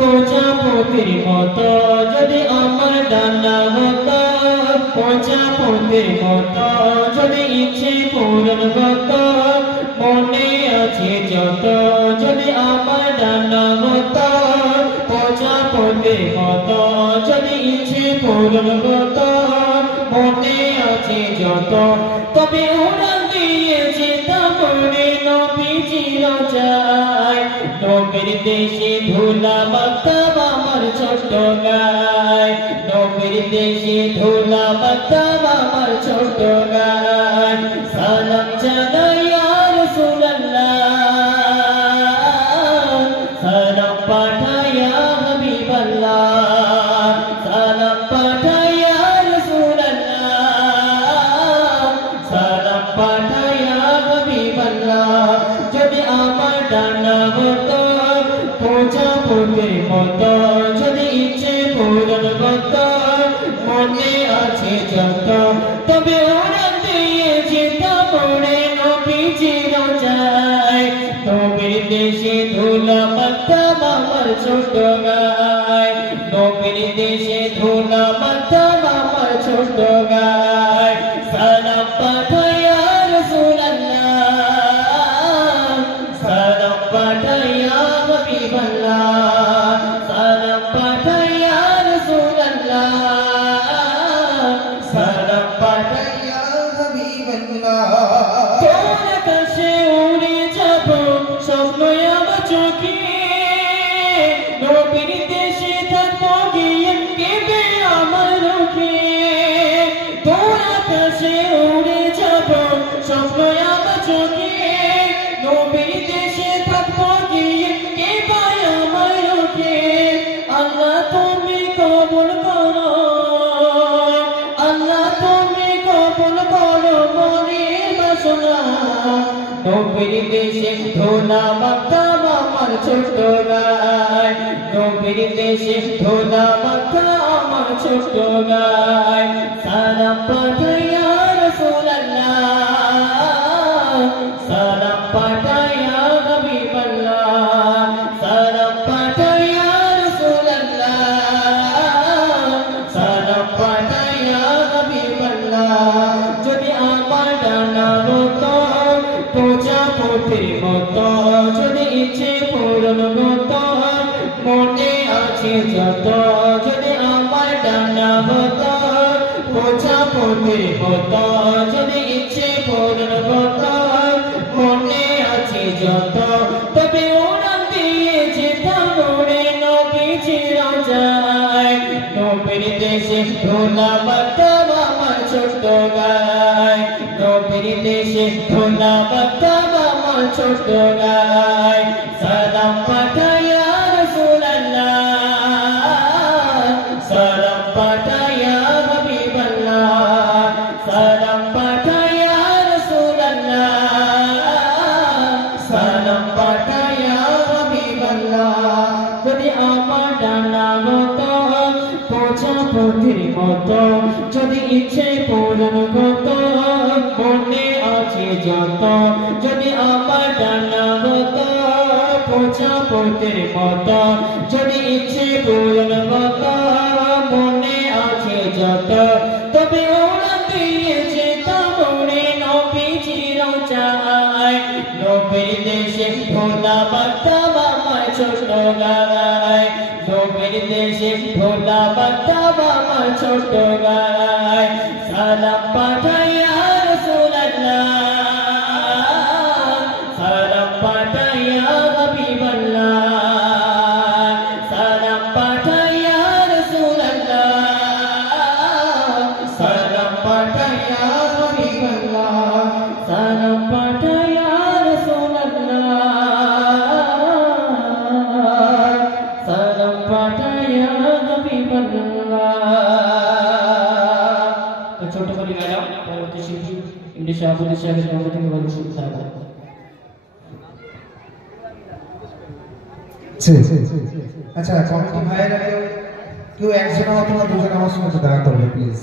প্রজাপতির মতো যদি আমার ডানা হতো, প্রজাপতির মতো যদি ইচ্ছে পূরণ হতো, মনে আছে যত যদি আমার ডানা হতো, প্রজাপতির মতো যদি ইচ্ছে পূরণ হতো, মনে আছে যত, তবে উড়ান দিয়ে যেতাম রে নবীজির রোজায়। নবীর দেশে ধুলা মাখতাম আমার ছোট গায়, নবীর দেশে ধুলা মাখতাম আমার ছোট গায়। সালাম জানাই ইয়া রাসূলুল্লাহ, সালাম পাঠাই ইয়া হাবিবাল্লাহ, সালাম পাঠাই ইয়া রাসূলুল্লাহ, সালাম পাঠাই ইয়া হাবিবাল্লাহ। যদি আমার ডানা হতো, প্রজাপতির মতো যদি ইচ্ছে পূরণ হতো, মনে আছে যত, তবে উড়ান দিয়ে যেতাম রে নবীজির রোজায়। নবীর দেশে ধুলা মাখতাম আমার ছোট গায়, নবীর দেশে ধুলা মাখতাম আমার ছোট গায়। সালাম পাঠাই ইয়া রাসূলুল্লাহ, সালাম পাঠাই ইয়া হাবিবাল্লাহ, সালাম পাঠাই ইয়া রাসূলুল্লাহ, সালাম পাঠাই ইয়া হাবিবাল্লাহ। তোর কাছে উড়ে যাব স্বপ্ন আমার চোখে, নবীর দেশে থাকবো গিয়ে কেঁদে আমার রোখে। তোর কাছে উড়ে যাব স্বপ্ন আমার চোখে, নবীর দেশে থাকবো গিয়ে কেঁদে আমার রোখে। আল্লাহ তুমি কবুল করো, আল্লাহ তুমি কবুল করো মনের বাসনা। নবীর দেশে ধুলা মাখতাম আমার ছোট গায়, নবীর দেশে ধুলা মাখতাম আমার ছোট গায়। সালাম পাঠাই ইয়া রাসূলুল্লাহ, সালাম পাঠাই ইয়া হাবিবাল্লাহ, সালাম পাঠাই ইয়া রাসূলুল্লাহ, সালাম পাঠাই ইয়া হাবিবাল্লাহ। যদি আমার ডানা হতো, প্রজাপতির মতো যদি ইচ্ছে পূরণ হতো, মনে আছে যত, যদি আমার ডানা হতো, প্রজাপতির মতো যদি ইচ্ছে পূরণ হতো, মনে আছে যত, তবে উড়ান দিয়ে যেতাম রে নবীজির রোজায়। নবীর দেশে ধুলা মাখতাম আমার ছোট গায়, নবীর দেশে ধুলা মাখতাম আমার ছোট গায়। সালাম পাঠাই ইয়া রাসূলুল্লাহ, সালাম পাঠাই ইয়া হাবিবাল্লাহ, সালাম পাঠাই ইয়া রাসূলুল্লাহ, সালাম পাঠাই ইয়া হাবিবাল্লাহ। যদি আমার ডানা হতো, প্রজাপতির মতো যদি ইচ্ছে পূরণ হতো, মনে আছে যত, যদি আমার ডানা হতো, প্রজাপতির মতো যদি ইচ্ছে পূরণ হতো, মনে আছে যত, তবে উড়ান দিয়ে যেতাম রে নবীজির রোজায়। নবীর দেশে ধুলা মাখতাম আমার ছোট গায়, নবীর দেশে ধুলা মাখতাম আমার ছোট গায়। সালাম পাঠাই ইয়া রাসূলুল্লাহ, সালাম পাঠাই ইয়া হাবিবাল্লাহ, সালাম পাঠাই ইয়া রাসূলুল্লাহ, সালাম পাঠাই ইয়া হাবিবাল্লাহ, সালাম পাঠাই ইয়া রাসূলুল্লাহ, সালাম পাঠাই ইয়া হাবিবাল্লাহ। ছোট করে গাইলাম, পরবর্তী শিল্পী ইমরি শাহাবুদ্দিন সাহেবের পক্ষ থেকে বলবো শুরু থাকবে। আচ্ছা কমিটি ভাইয়েরা কেউ একজন অথবা দুজন আমার সঙ্গে দেখা করবে প্লিজ।